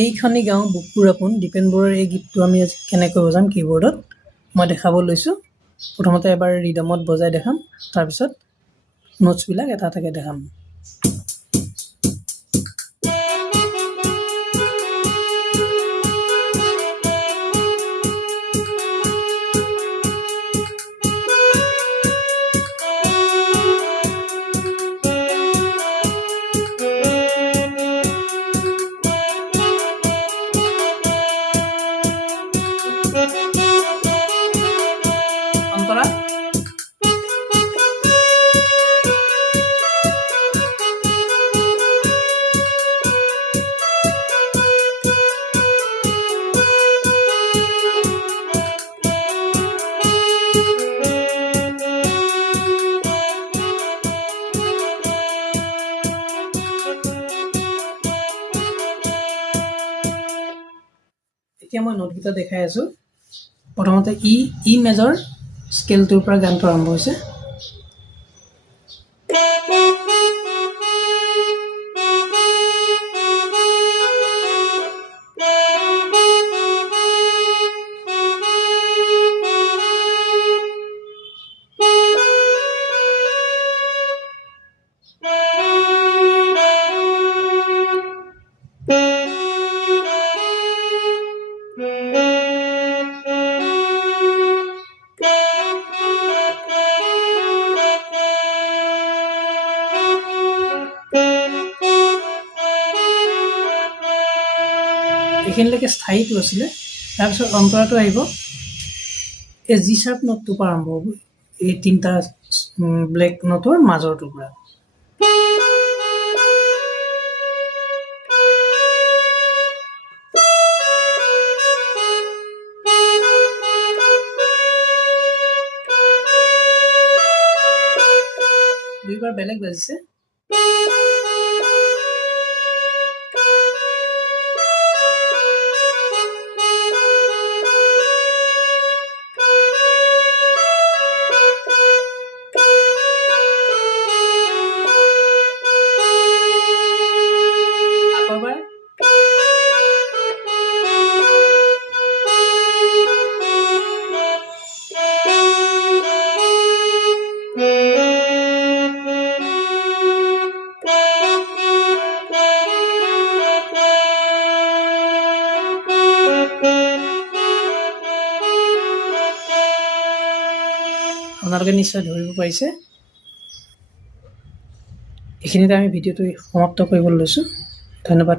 এইখনি গাঁও বুকুৰ আপোন দীপেন বৰুৱাৰ এই গীতটো আমি আজি কেনেকৈ বজাম কীবৰ্ডত মই দেখাব লৈছোঁ। প্ৰথমতে এবাৰ ৰিদমত বজাই দেখাম, তাৰপিছত নোটছবিলাক এটা এটাকৈ দেখাম। অন্তৰা এতিয়া মই নোটকেইটা দেখাই আছোঁ। প্ৰথমতে ই মেজৰ স্কেলটোৰ পৰা গানটো আৰম্ভ হৈছে। এইখিনিলৈকে স্থায়ীটো আছিলে, তাৰপিছত অন্তৰাটো আহিব। এই জি শাৰ্প নোটটোৰ পৰা আৰম্ভ হ'ব, এই তিনিটা ব্লেক নোটৰ মাজৰটোৰ পৰা। দুইবাৰ বেলেগ বাজিছে। আকৌবাৰ আপোনালোকে নিশ্চয় ধৰিব পাৰিছে। এইখিনিতে আমি ভিডিঅ'টো সমাপ্ত কৰিবলৈ লৈছোঁ। ধন্যবাদ।